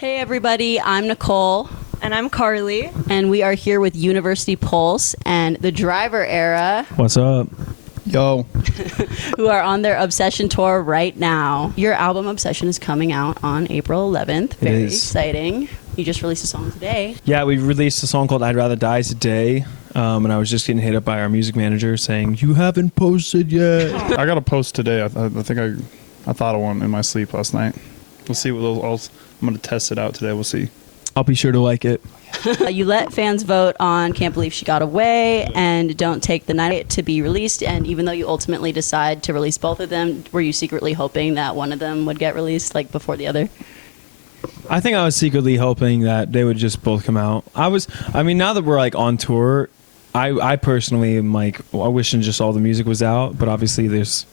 Hey everybody, I'm Nicole. And I'm Karley. And we are here with University Pulse and the Driver Era. What's up? Yo. Who are on their Obsession tour right now. Your album Obsession is coming out on April 11th. Very exciting. You just released a song today. Yeah, we released a song called I'd Rather Die Today. And I was just getting hit up by our music manager saying, you haven't posted yet. I got a post today. I think I thought of one in my sleep last night. We'll see what those. I'm going to test it out today. We'll see. I'll be sure to like it. You let fans vote on Can't Believe She Got Away and Don't Take the Night to be released. And even though you ultimately decide to release both of them, were you secretly hoping that one of them would get released like before the other? I think I was secretly hoping that they would just both come out. I mean, now that we're like on tour, I personally am like, I wish just all the music was out, but obviously there's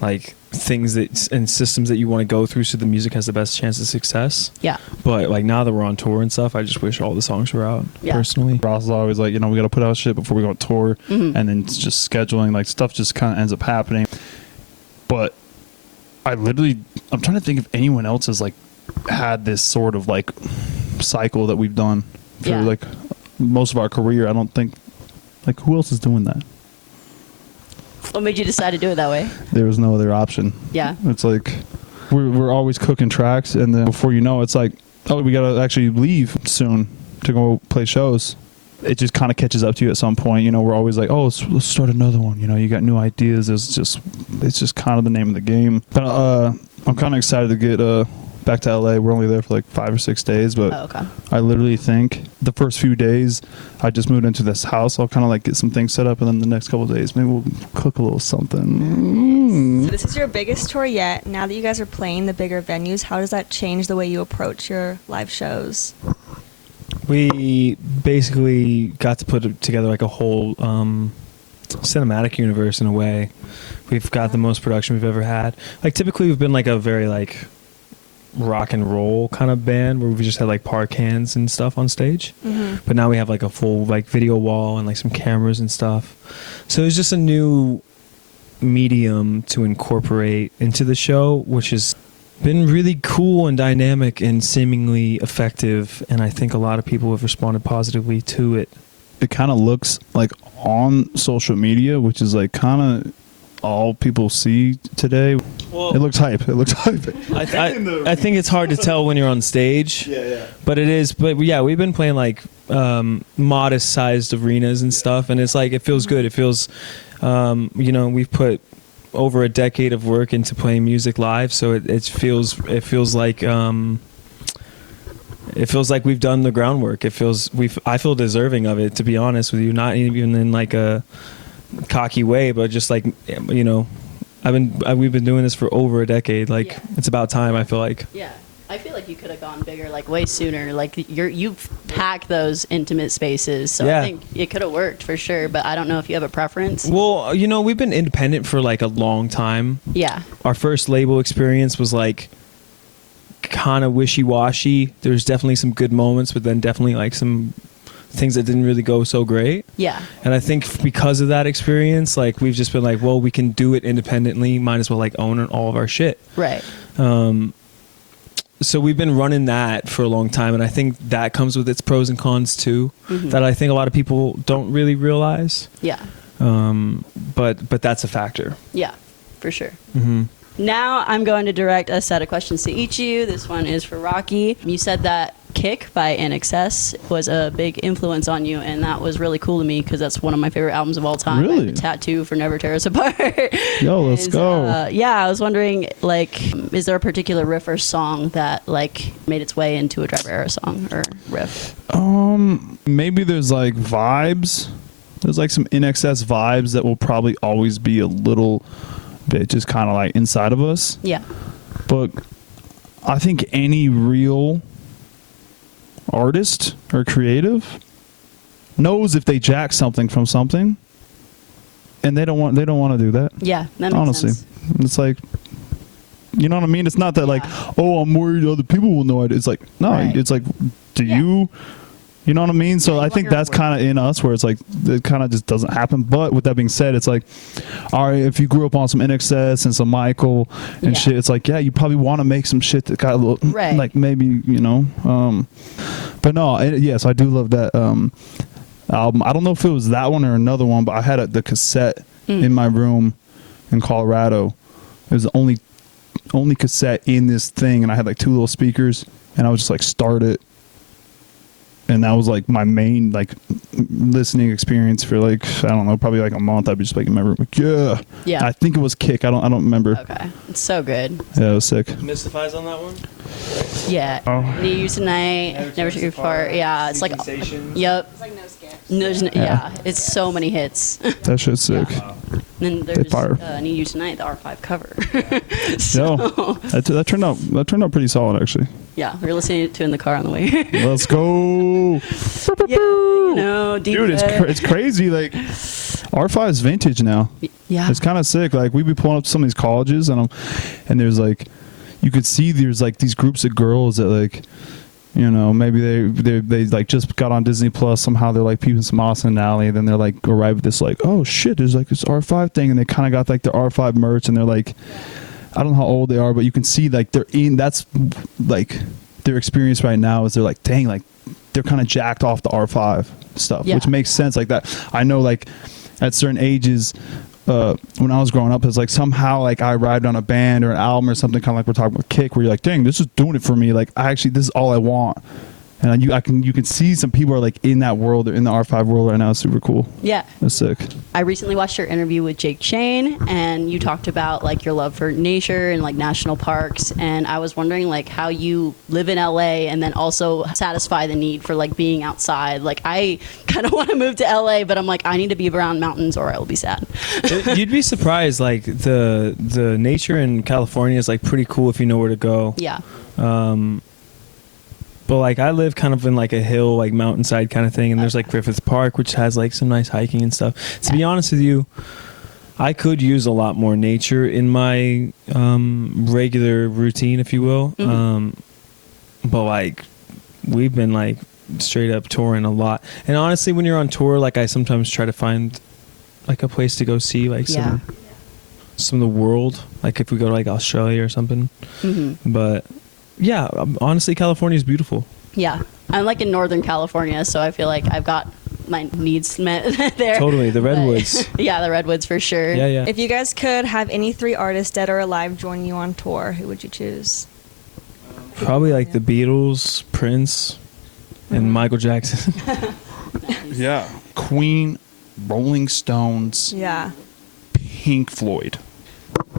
like things and systems that you want to go through so the music has the best chance of success. Yeah. But like now that we're on tour and stuff, I just wish all the songs were out personally. Ross is always like, we got to put out shit before we go on tour. And then it's just scheduling, like stuff just kind of ends up happening. But I'm trying to think if anyone else has like had this sort of like cycle that we've done for like most of our career. I don't think, like, who else is doing that? What made you decide to do it that way? There was no other option. Yeah. It's like we're always cooking tracks, and then before you know, it's like, oh, we gotta actually leave soon to go play shows. It just kind of catches up to you at some point. We're always like, oh, let's start another one. You got new ideas. It's just kind of the name of the game. But I'm kind of excited to get back to LA. We're only there for like 5 or 6 days, but I literally think the first few days I just moved into this house. I'll kind of like get some things set up, and then the next couple of days maybe we'll cook a little something. So this is your biggest tour yet. Now that you guys are playing the bigger venues, how does that change the way you approach your live shows? We basically got to put together like a whole cinematic universe in a way. We've got the most production we've ever had. Like typically we've been like a very like rock and roll kind of band where we just had like park hands and stuff on stage, but now we have like a full like video wall and like some cameras and stuff. So it's just a new medium to incorporate into the show, which has been really cool and dynamic and seemingly effective, and I think a lot of people have responded positively to it. It kind of looks like on social media, which is like kind of all people see today. Well, it looks hype. I think it's hard to tell when you're on stage. Yeah. But it is. But yeah, we've been playing like modest-sized arenas and stuff, and it's like it feels good. It feels, we've put over a decade of work into playing music live, so it feels like we've done the groundwork. I feel deserving of it, to be honest with you. Not even in like a cocky way, but just like we've been doing this for over a decade. Like it's about time. I feel like. Yeah, I feel like you could have gone bigger, like way sooner. Like you pack those intimate spaces, so I think it could have worked for sure. But I don't know if you have a preference. Well, we've been independent for like a long time. Yeah. Our first label experience was like kind of wishy-washy. There's definitely some good moments, but then definitely like some things that didn't really go so great. Yeah. And I think because of that experience, like we've just been like, well, we can do it independently. Might as well like own all of our shit. Right. So we've been running that for a long time, and I think that comes with its pros and cons too, that I think a lot of people don't really realize. Yeah. But that's a factor. Yeah, for sure. Now I'm going to direct a set of questions to each of you. This one is for Rocky. You said that Kick by INXS was a big influence on you, and that was really cool to me because that's one of my favorite albums of all time. Really? I have a tattoo for Never Tear Us Apart. Yo, let's go. I was wondering, like, is there a particular riff or song that like made its way into a Driver Era song or riff? Maybe there's like vibes. There's like some INXS vibes that will probably always be a little bit just kind of like inside of us. Yeah. But I think any real artist or creative knows if they jack something from something, and they don't want to do that. Yeah, that makes sense. It's like, you know what I mean? It's not that like, oh, I'm worried other people will know it. It's like, no, it's like, do you You know what I mean? So I think that's kind of in us, where it's like it kind of just doesn't happen. But with that being said, it's like, all right, if you grew up on some NXS and some Michael and shit, it's like, yeah, you probably want to make some shit that got a little like maybe, you know. But no, yes, I do love that album. I don't know if it was that one or another one, but I had the cassette in my room in Colorado. It was the only cassette in this thing, and I had like 2 little speakers, and I would just like start it. And that was like my main like listening experience for like, I don't know, probably like a month. I'd be just like in my room, like, yeah. I think it was Kick. I don't remember. Okay, it's so good. Yeah, it was sick. Mystifies on that one. Yeah. Need You Tonight. Never Took You Apart. Yeah, it's like. Yep. It's like no skips. Yeah, it's so many hits. That shit's sick. And then there's Need You Tonight, the R5 cover. So that turned out pretty solid actually. Yeah, we were listening to it in the car on the way. Let's go. No, dude, it's crazy. Like R5 is vintage now. Yeah, it's kind of sick. Like we'd be pulling up to some of these colleges, and there's like, you could see there's like these groups of girls that like, you know, maybe they like just got on Disney Plus somehow. They're like peeping some Austin Alley, and then they're like arrive at this like, oh shit, there's like this R5 thing, and they kind of got like the R5 merch, and they're like, I don't know how old they are, but you can see like that's like their experience right now is they're like, dang, like they're kind of jacked off the R5 stuff, which makes sense like that. I know like at certain ages, when I was growing up, it's like somehow like I arrived on a band or an album or something, kind of like we're talking about Kick, where you're like, dang, this is doing it for me. Like this is all I want. And you can see some people are like in that world, in the R5 world right now. It's super cool. Yeah, that's sick. I recently watched your interview with Jake Shane, and you talked about like your love for nature and like national parks. And I was wondering like how you live in LA and then also satisfy the need for like being outside. Like I kind of want to move to LA, but I'm like, I need to be around mountains or I will be sad. You'd be surprised. Like the nature in California is like pretty cool if you know where to go. Yeah. But like I live kind of in like a hill, like mountainside kind of thing, and there's like Griffith Park, which has like some nice hiking and stuff. To be honest with you, I could use a lot more nature in my regular routine, if you will. But like we've been like straight up touring a lot, and honestly, when you're on tour, like I sometimes try to find like a place to go see like some of the world, like if we go to like Australia or something. But yeah, honestly, California is beautiful. Yeah, I'm like in Northern California, so I feel like I've got my needs met there. Totally, the Redwoods. Yeah, the Redwoods for sure. Yeah. If you guys could have any 3 artists, dead or alive, join you on tour, who would you choose? Probably like the Beatles, Prince, and Michael Jackson. Yeah, Queen, Rolling Stones. Yeah. Pink Floyd.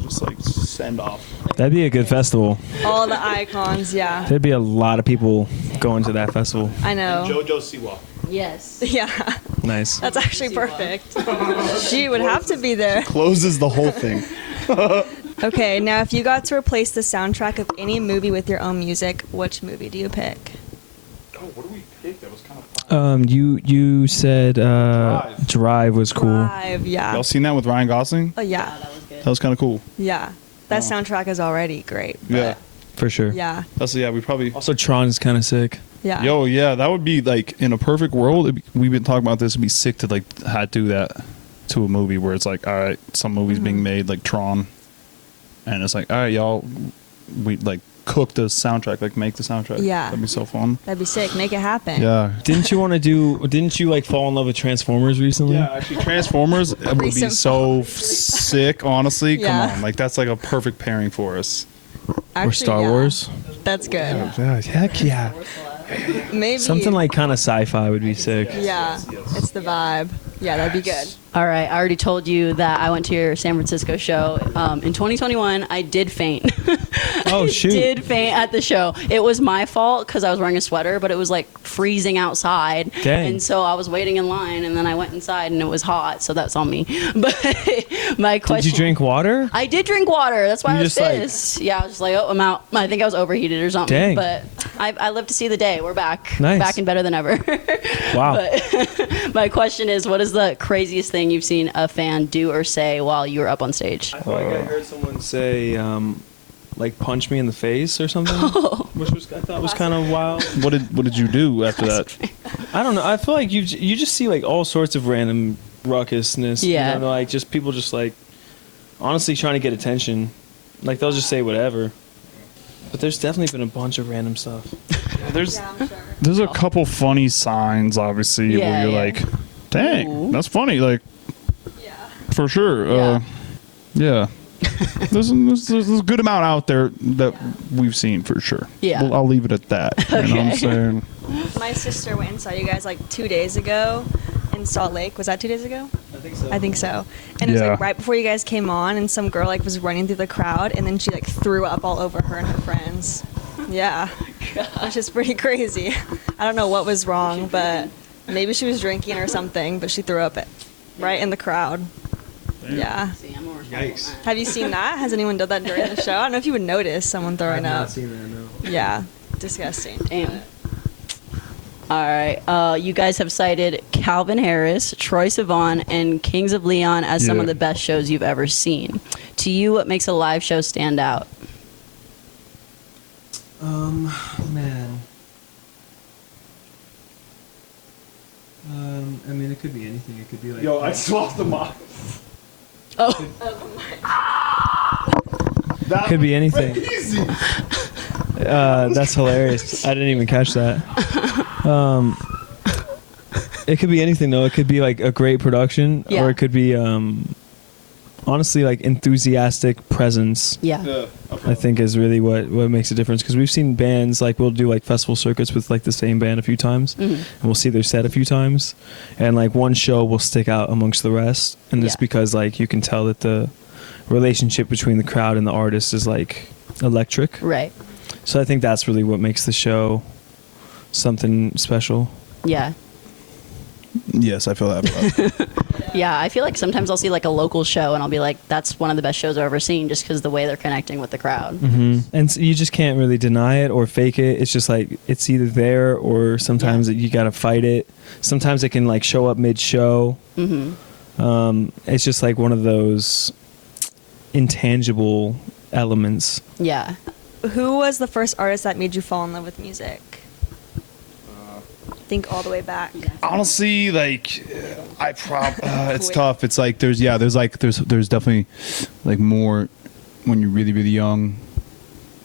Just like send off. That'd be a good festival. All the icons, yeah. There'd be a lot of people going to that festival. I know. JoJo Siwa. Yes. Yeah. Nice. That's actually perfect. She would have to be there. Closes the whole thing. Okay, now if you got to replace the soundtrack of any movie with your own music, which movie do you pick? Oh, what do we pick? That was kind of fun. You said Drive was cool. Drive, yeah. Y'all seen that with Ryan Gosling? Oh, yeah. That was good. That was kind of cool. Yeah. That soundtrack is already great. Yeah. For sure. Yeah. We probably... Also, Tron is kind of sick. Yeah. Yo, yeah, that would be like, in a perfect world, we've been talking about this, it'd be sick to like do that to a movie where it's like, all right, some movies being made like Tron, and it's like, all right, y'all, we like cook the soundtrack, like make the soundtrack. Yeah. That'd be so fun. That'd be sick. Make it happen. Yeah. Didn't you like fall in love with Transformers recently? Yeah, actually, Transformers would be so sick, honestly. Yeah. Come on, like that's like a perfect pairing for us. Actually, Or Star Wars? That's good. Yeah, heck yeah. Maybe. Something like kind of sci-fi would be sick. Yeah. It's the vibe. Yeah, that'd be good. All right, I already told you that I went to your San Francisco show. In 2021, I did faint. Oh, shoot. I did faint at the show. It was my fault because I was wearing a sweater, but it was like freezing outside. Dang. And so I was waiting in line, and then I went inside, and it was hot, so that's on me. But my question... Did you drink water? I did drink water. That's why You I was just, like- pissed. Yeah, I was just like, oh, I'm out. I think I was overheated or something. Dang. But I live to see the day. We're back. Nice. Back and better than ever. Wow. But my question is, what is the craziest thing you've seen a fan do or say while you were up on stage? I feel like I heard someone say, like, punch me in the face or something, which was I thought was kind of wild. What did you do after that? I don't know. I feel like you just see like all sorts of random ruckusness. Yeah. You know, like just people just like honestly trying to get attention. Like they'll just say whatever. But there's definitely been a bunch of random stuff. There's Yeah, I'm sure. there's a couple funny signs, obviously, Yeah, where you're yeah. like, dang, Ooh. that's funny, like Yeah. for sure. Yeah. There's a good amount out there that we've seen for sure. Yeah. I'll leave it at that. You know what I'm Okay. saying? My sister went and saw you guys like 2 days ago in Salt Lake. Was that 2 days ago? I think so. And it was Yeah. like right before you guys came on, and some girl like was running through the crowd, and then she like threw up all over her and her friends. Yeah, which is pretty crazy. I don't know what was wrong, but maybe she was drinking or something. But she threw up right in the crowd. Yeah. Yikes. Have you seen that? Has anyone done that during the show? I don't know if you would notice someone throwing up. seen that, no. Yeah, disgusting. Damn. All right. You guys have cited Calvin Harris, Troye Sivan, and Kings of Leon as some Yeah. of the best shows you've ever seen. To you, what makes a live show stand out? Man. I mean, it could be anything. It could be like. Yo, I swapped the mic. Oh, That Could be was anything. crazy. That's hilarious. I didn't even catch that. It could be anything though. It could be like a great production, Yeah. or it could be honestly like enthusiastic presence. yeah. I think is really what makes a difference, because we've seen bands like we'll do like festival circuits with like the same band a few times, Mhm. and we'll see their set a few times, and like one show will stick out amongst the rest, and it's Yeah. because like you can tell that the relationship between the crowd and the artist is like electric. Right. So I think that's really what makes the show something special. Yeah. Yes, I feel that. Yeah, I feel like sometimes I'll see like a local show and I'll be like, that's one of the best shows I've ever seen, just because the way they're connecting with the crowd. And so you just can't really deny it or fake it. It's just like it's either there or sometimes you got to fight it. Sometimes it can like show up mid-show. It's just like one of those intangible elements. Yeah. Who was the first artist that made you fall in love with music? Think all the way back. Honestly, like it's tough. It's like there's definitely like more when you're really really young.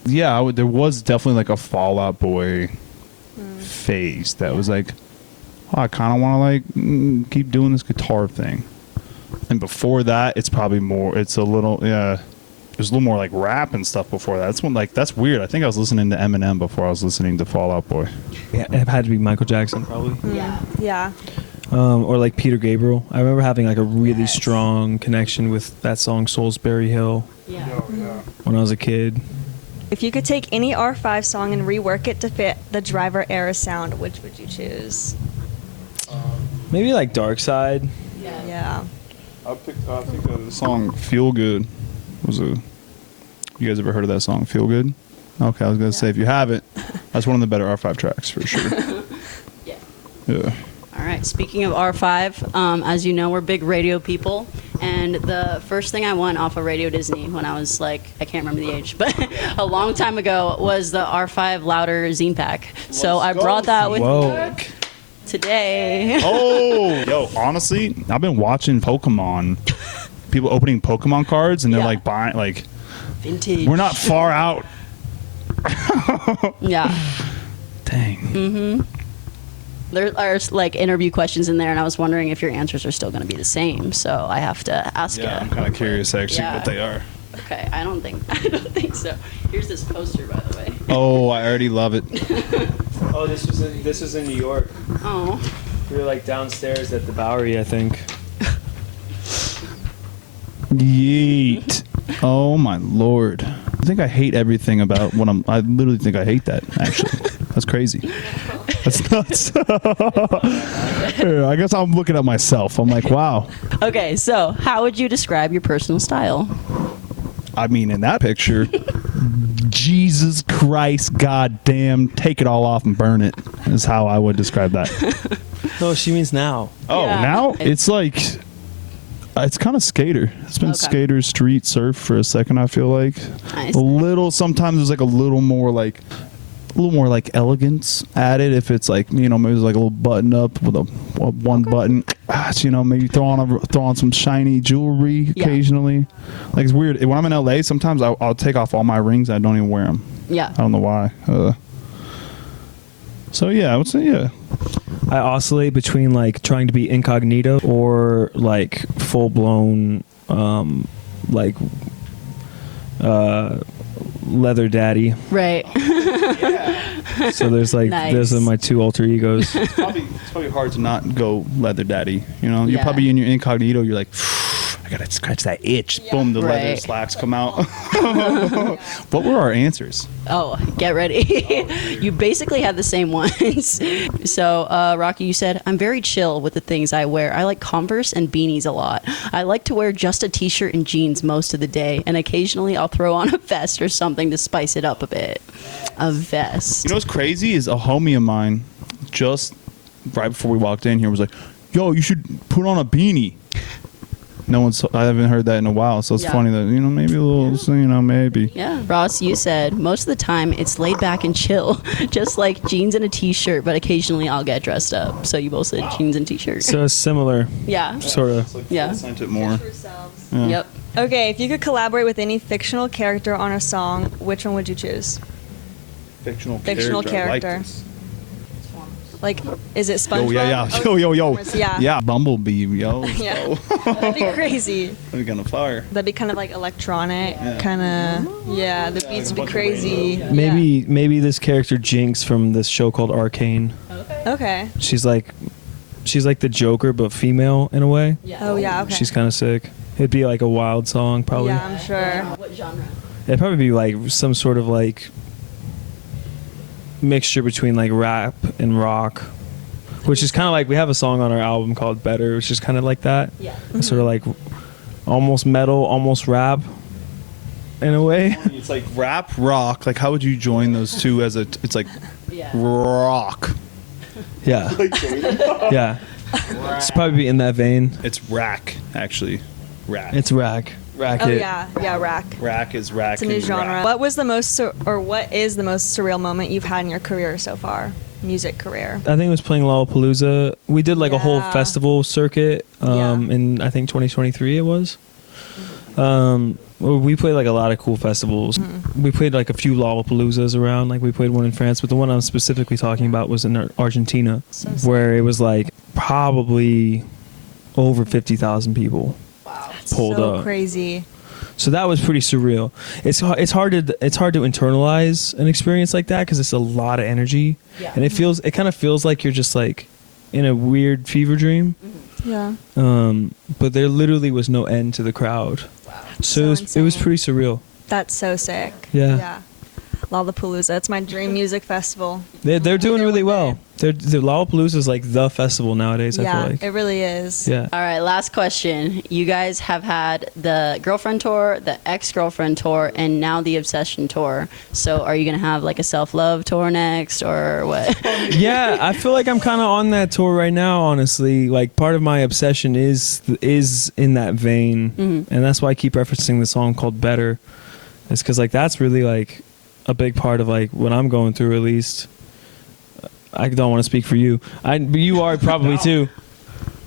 Yeah, there was definitely like a Fall Out Boy phase that was like, oh, I kind of want to like keep doing this guitar thing. And before that, it's probably more. It's a little There's a little more like rap and stuff before that. That's when that's weird. I think I was listening to Eminem before I was listening to Fall Out Boy. Yeah, it had to be Michael Jackson probably. Yeah. Yeah. Or like Peter Gabriel. I remember having like a really strong connection with that song Salisbury Hill Yeah. when I was a kid. If you could take any R5 song and rework it to fit the Driver era sound, which would you choose? Maybe like Dark Side. Yeah. I think the song "Feel Good" was a. You guys ever heard of that song "Feel Good"? Okay, I was gonna say if you haven't, that's one of the better R5 tracks for sure. Yeah. Yeah. All right. Speaking of R5, as you know, we're big radio people, and the first thing I won off of Radio Disney when I was like, I can't remember the age, but a long time ago, was the R5 Louder zine pack. So I brought that with Whoa. me today. Oh, yo, honestly, I've been watching Pokemon. People opening Pokemon cards and they're Yeah. like buying like. Vintage. We're not far out. Yeah. Dang. There are like interview questions in there, and I was wondering if your answers are still going to be the same. So I have to ask Yeah, you. I'm kind of curious actually Yeah. what they are. Okay, I don't think so. Here's this poster, by the way. Oh, I already love it. Oh, this was in New York. Oh. We were like downstairs at the Bowery, I think. Yeet. Oh my lord. I think I hate everything about what I literally think I hate that, actually. That's crazy. That's nuts. Yeah, I guess I'm looking at myself. I'm like, wow. Okay, so how would you describe your personal style? I mean, in that picture, Jesus Christ, goddamn, take it all off and burn it is how I would describe that. No, she means now. Oh, Yeah. now it's like, it's kind of skater. It's been Okay. skater, street, surf for a second, I feel like. Nice. A little, sometimes there's like a little more like little more like elegance added. If it's like, you know, maybe it's like a little button up with a one button, you know, maybe throw on some shiny jewelry occasionally. Like, it's weird when I'm in LA. Sometimes I'll take off all my rings. I don't even wear them. I don't know why. So yeah, I would say I oscillate between like trying to be incognito or like full blown like leather daddy. Right. So there's like those are my two alter egos. It's probably hard to not go leather daddy. You know, you're probably in your incognito. You're like, I gotta scratch that itch. Boom, the leather slacks come out. What were our answers? Oh, get ready. You basically had the same ones. So, Rocky, you said, I'm very chill with the things I wear. I like Converse and beanies a lot. I like to wear just a t-shirt and jeans most of the day, and occasionally I'll throw on a vest or something to spice it up a bit. A vest. You know what's crazy is a homie of mine just right before we walked in here was like, yo, you should put on a beanie. I haven't heard that in a while, so it's funny that, you know, maybe a little, you know, maybe. Yeah. Ross, you said, most of the time it's laid back and chill, just like jeans and a t-shirt, but occasionally I'll get dressed up. So you both said jeans and t-shirt. So it's similar. Yeah. Sort of. Like Yeah. Sent it more. Yeah. Yep. Okay, if you could collaborate with any fictional character on a song, which one would you choose? Fictional character. Like, is it SpongeBob? Yo. Yeah. Yeah, Bumblebee, yo. Yeah. That'd be crazy. That'd be kind of fire. That'd be kind of like electronic, kind of, the beats would be crazy. Maybe this character Jinx from this show called Arcane. Okay. She's like the Joker, but female in a way. Oh, yeah, okay. She's kind of sick. It'd be like a wild song, probably. Yeah, I'm sure. What genre? It'd probably be like some sort of like mixture between like rap and rock, which is kind of like, we have a song on our album called Better, which is kind of like that. Yeah. It's sort of like almost metal, almost rap in a way. It's like rap, rock. Like, how would you join those two as it's like rock? Yeah. Yeah. It's probably in that vein. It's rack, actually. Rack. It's rack. Rack Oh, it. yeah, rack. Rack is rack. It's a new genre. What is the most surreal moment you've had in your career so far? Music career. I think it was playing Lollapalooza. We did like a whole festival circuit in I think 2023 it was. We played like a lot of cool festivals. We played like a few Lollapaloozas around. Like we played one in France, but the one I'm specifically talking about was in Argentina, where it was like probably over 50,000 people. Pulled up. Crazy. So that was pretty surreal. It's hard to internalize an experience like that because it's a lot of energy, and it kind of feels like you're just like in a weird fever dream. Yeah. But there literally was no end to the crowd. Wow. So it was pretty surreal. That's so sick. Yeah. Lollapalooza. It's my dream music festival. They're doing really well. The Lollapalooza is like the festival nowadays. I feel like it really is. Yeah. All right, last question. You guys have had the girlfriend tour, the ex-girlfriend tour, and now the obsession tour. So are you gonna have like a self-love tour next, or what? Yeah, I feel like I'm kind of on that tour right now. Honestly, like part of my obsession is in that vein, and that's why I keep referencing the song called "Better." It's because like that's really like a big part of like what I'm going through, at least. I don't want to speak for you. But you are probably too.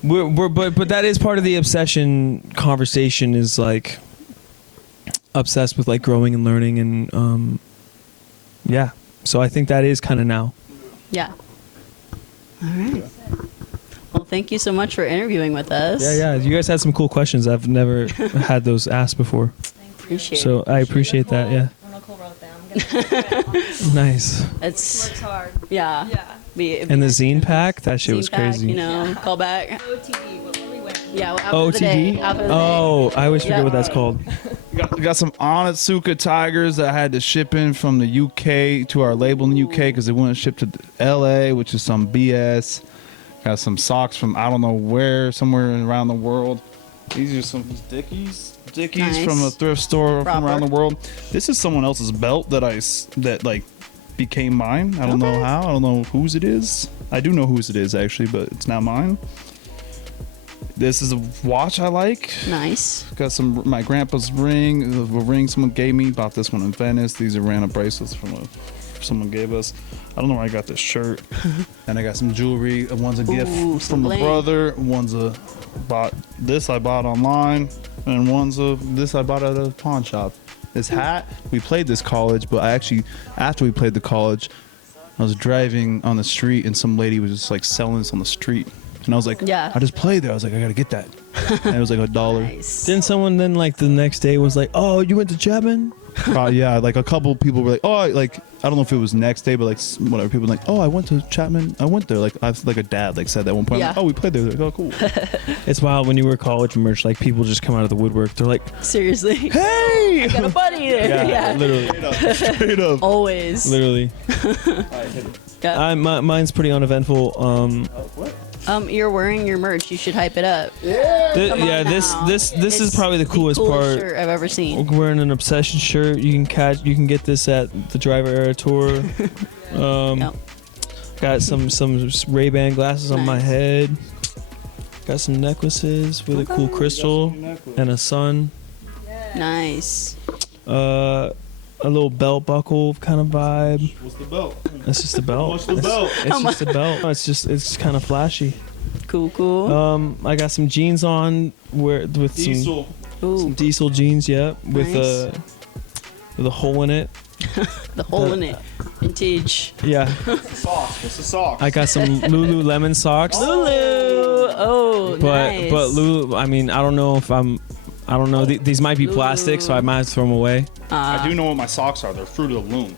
But that is part of the obsession conversation, is like obsessed with like growing and learning, and yeah. So I think that is kind of now. Yeah. All right. Well, thank you so much for interviewing with us. Yeah. You guys had some cool questions. I've never had those asked before. So I appreciate that. Yeah. Nicole wrote them. Nice. It's works hard. Yeah. And the zine pack, that shit was crazy. You know, call back. OTD. What were we winning? Yeah. OTD. Oh, I always forget what that's called. We got some Onitsuka tigers that I had to ship in from the UK to our label in the UK because they wouldn't ship to LA, which is some BS. Got some socks from I don't know where, somewhere around the world. These are some Dickies Nice. from a thrift store from around the world. This is someone else's belt that like became mine. I don't know how. I don't know whose it is. I do know whose it is actually, but it's not mine. This is a watch I like. Nice. Got my grandpa's ring. A ring someone gave me. Bought this one in Venice. These are random bracelets from someone gave us. I don't know where I got this shirt. And I got some jewelry. One's a gift from a brother. One's I bought online. And this I bought at a pawn shop. This hat, we played this college, but after we played the college, I was driving on the street and some lady was just like selling this on the street. And I was like, I just played there. I was like, I gotta get that. And it was like $1. Nice. Didn't someone then like the next day was like, oh, you went to Chapman? Yeah, like a couple people were like, oh, like I don't know if it was next day, but like whatever. People were like, oh, I went to Chapman. I went there. Like a dad like said that at one point. Yeah. Like, oh, we played there. Like, oh, cool. It's wild when you were college merch. Like people just come out of the woodwork. They're like, Seriously. hey, I got a buddy there. Yeah. Literally. Straight up. Always. Literally. Yeah. Mine's pretty uneventful. You're wearing your merch. You should hype it up. This is probably the coolest part shirt I've ever seen. Wearing an Obsession shirt. You can get this at the Driver Era Tour. Got some Ray-Ban glasses on my head. Got some necklaces with a cool crystal and a sun. Nice. A little belt buckle kind of vibe. What's the belt? It's just a belt. What's the belt? It's just a belt. It's kind of flashy. Cool. I got some jeans on with some diesel jeans. Yeah, with a hole in it. The hole in it. Vintage. Yeah. Socks. What's the socks? I got some Lululemon socks. Lulu. Oh, nice. But Lulu. I mean, I don't know. These might be plastic, so I might have to throw them away. I do know what my socks are. They're Fruit of the Loom.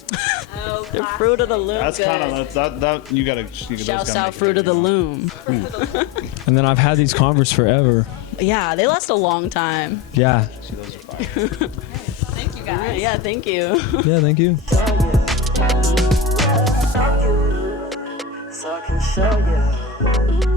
The Fruit of the Loom. That's kind of that you gotta. Shouts out Fruit of the Loom. And then I've had these Converse forever. Yeah, they last a long time. Yeah. See, those are fire. Thank you guys. Yeah, thank you. Yeah, thank you. So I can show you.